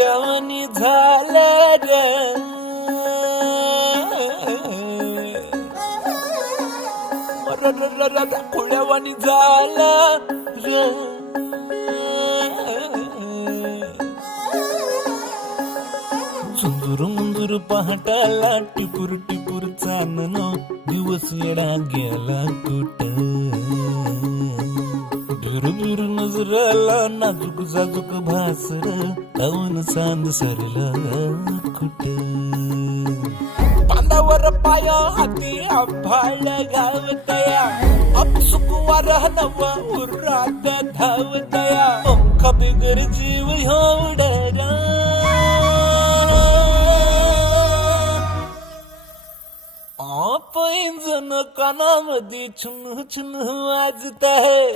खुळ्यावानी झालं रे, खुळ्यावानी झालं रे. सुंदूर मुंदूर पहाटाला टिपूर टिपूर चांदण, दिवस येडा गेला कुठं. बिरू नजराला नाजूक जाजूक भासर, तावन चांद सरला कुठं. बांधावर पाया हाती आभाळ गावतया, अपसुक वारा नवा उरात धावतया. पंखा बिगर जीव एवढा पैंजण कानामध्ये छुन छुन वाजत आहे.